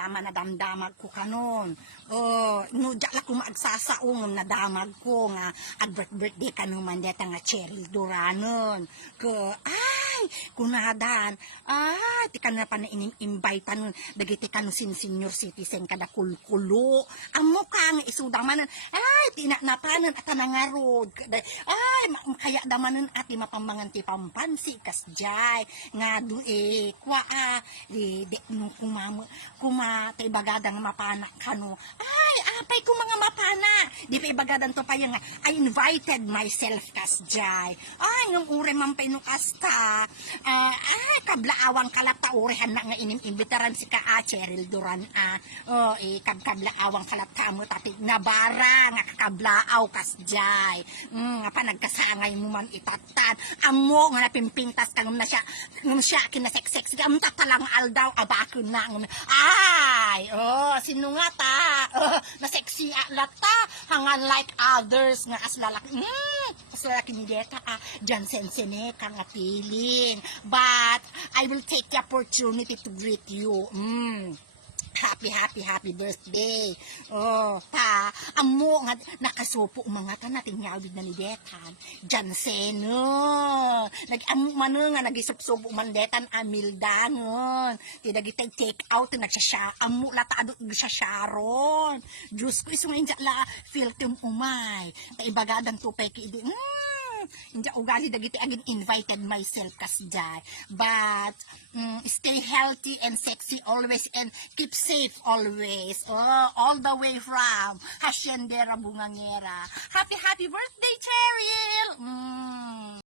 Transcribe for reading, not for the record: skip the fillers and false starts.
dama na damdamag ko kanon. No, diyak ko maagsasaong na damag ko nga birthday ka naman deta nga Cheryl Duranon. Ay, kunadan, ti ka na pa na inimimbitan, dagiti ka no senior citizen kada kulkulo. Amo ka nga isudamanan, ay, tinanapanan at nga road. Ay, kaya damanan ati mapambangan ti pampansi, kasjay, nga kwa di nung tay bagada nga mapana kano. Ay, apay ko mga mapana. Di pa ibagadan to pa yung I invited myself kasjay. Ay, nung ure man pinukasta. Ay, kablaawang kalata urehan na nga inimbitaran si ka Cheryl Duran. Kablaawang kalata mo tati nabara nga kablaaw kasjay. Nga pa nagkasangay mo man itatan. Amo nga napimpintas ka na siya kinasekseks. Am tatalang aldaw abakon na. Ay, sino nga ta? Naseksi lata. Hangan like others nga aslalaki. Aslalaki ni Deta Jansen Seneca nga feeling. But I will take the opportunity to greet you. Happy birthday. Amo nga nakasupo mga ta nating nyawid na ni Detan. Jansen, nag-amo man nga nagisupsubo man Detan amildanon. Tidagi take out nagsasya. Amo latado siya Sharon. Diyos ko iso nga la film umay. Taibagadang tupay ki hindi ugali dagiti agin invited myself kasjay. But stay healthy and sexy always and keep safe always. All the way from Haciendera Bungangera. Happy birthday, Cheryl!